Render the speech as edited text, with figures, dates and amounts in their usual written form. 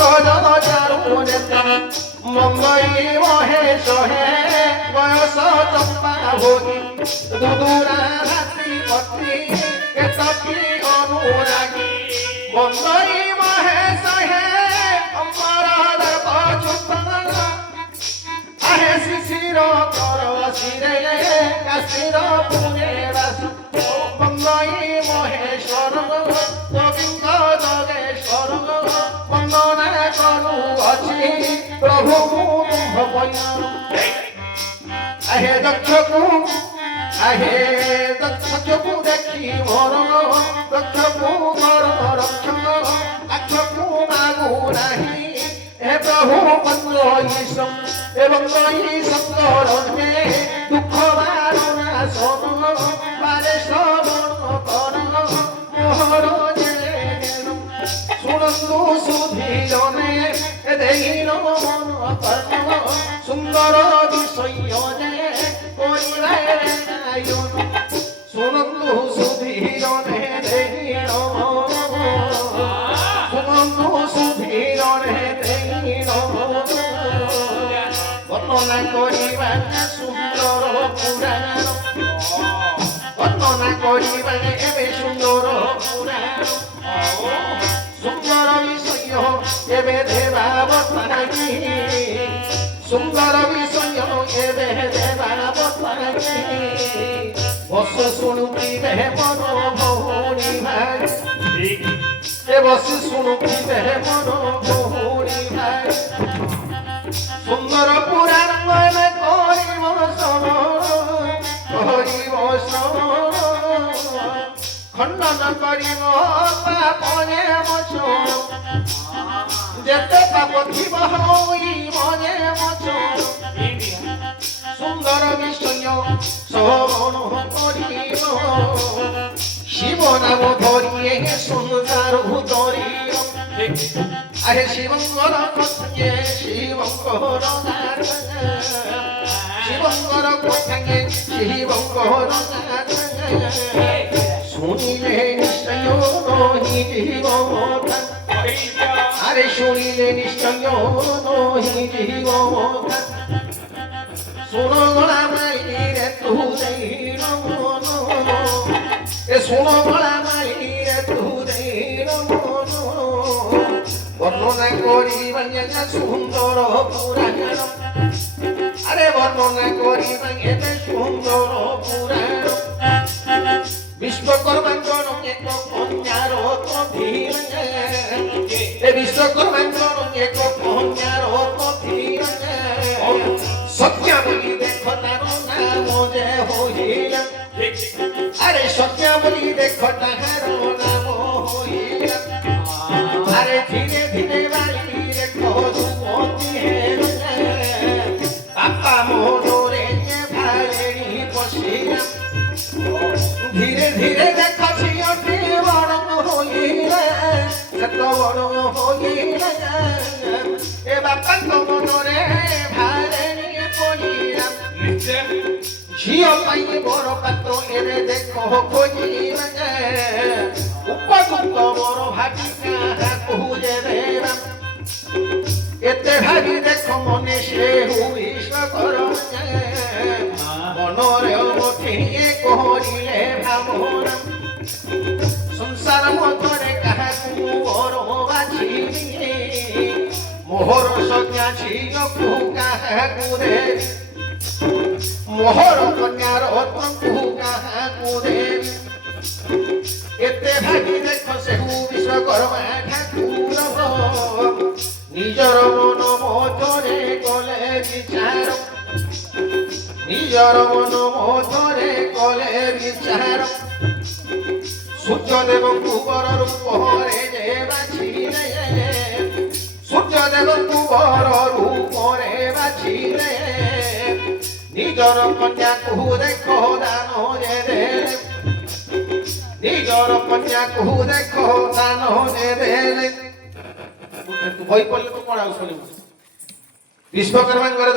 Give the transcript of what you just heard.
পঙ্কজ চারু নেতা মঙ্গই মহেশ হে বয়স চম্পা ভোগী দুদুরা রাত্রি পত্নী কেতকী অনুরাগী মঙ্গই মহেশ হে অমর দর্প চুতনা আহে শিশির কর শিরে কাশির পুরে বাস মঙ্গই মহেশ্বর গোবিন্দ যোগেশ্বর বন্দনা করু অছি প্রভু আহে দক্ষকু দেখি মোর দক্ষকু মোর রক্ষক আক্ষকু মাগু নাহি হে প্রভু বন্ধ ঈশম এবং ঈশ্বর হে দুঃখ বারণা শোন পারে শ্রবণ কর মোহর শুনন্তু সুধীরনে দেহিন মন কর্ণ সুন্দর বিষয় যে করিবে নায়ন শুনন্তু সুধীরনে দেহিন শুনন্তু সুধীরনে দেহিন বর্ণনা করিবা সুন্দর পুরাণ বর্ণনা করিবা এবে সুন্দর পুরাণ সুন্দর বিষয় এবে দেবা বতানি সুন্দর বিষয় এবে দেবা বতানি বস শুনুতিবে মন ভৌরি ভাই এ বস শুনুতিবে মন ভৌরি ভাই সুন্দর পুরাণ মনে করিব খণ্ডন করিব পাপনে মোচন যেতে পাপ থিব হই মনে মোচন সুন্দর বিষয় শ্রবণ করিব শিব নাম ধরিয়ে সুন্দর ধরিব আরে শিবঙ্কর কথাকে শিবঙ্কর শিবঙ্কর কথাকে শিবঙ্কর শুনিলে নিশ্চয় নহি জীব আরে শুনিলে নিশ্চয় নহি জীব শুন গলা মাইরে তু দেইর মন এ শুন গলা মাইরে তু দেইর মন বর্ণনা করিবা সুন্দর পুরাণ আরে বর্ণনা করিবা এতে সুন্দর পুরাণ বিশ্বকর্মাঙ্কর এক কন্যার কঠিন এ বিশ্বকর্মাঙ্কর এক কন্যার কঠিন সত্যা বলি দেখ তার নাম যে হইল আরে সত্যা বলি দেখ তাহার নাম হইল আরে ধীরে ধীরে বাড়ি রেখো যুবতী হের বাপা মোরে ভাড়েরি বসিলাম ধীরে ধীরে দেখো ঝিওটি বড় হইলে এত বড় হইলে এ বাপা তো মনরে ভাড়েরি পড়িলাম ঝিও পাই বড় পাত্র এরে দেখো খোঁজিলা উপযুক্ত বড় ভাবিকা খুঁজে দেলাম এতে ভাবি দেখো মনে সে হুইস কর মনরে উঠিয়ে করিলে ভাবনা সংসার মতরে কাহাকু বড় বাছিলি মোহর সজ্ঞা ছিল কাহাকু দেবী মোহর কন্যার অতঙ্কু কাহাকু দেবী এতে ভাবি দেখো সে বিশ্বকর্মা ঠাকুর নিজর মন মতরে কলে বিচার নিজর মন মতরে কলে বিচার সূর্যদেবଙ୍କୁ বর রূপরে যে বাছিলে সূর্যদেবଙ୍କୁ বর রূপরে বাছিলে নিজর কন্যাକୁ দেখো দান যে দেলে নিজর কন্যাକୁ দেখো দান যে দেলে বই পড়লে তো পড়াও শুনিব বিশ্বকর্মাঙ্কর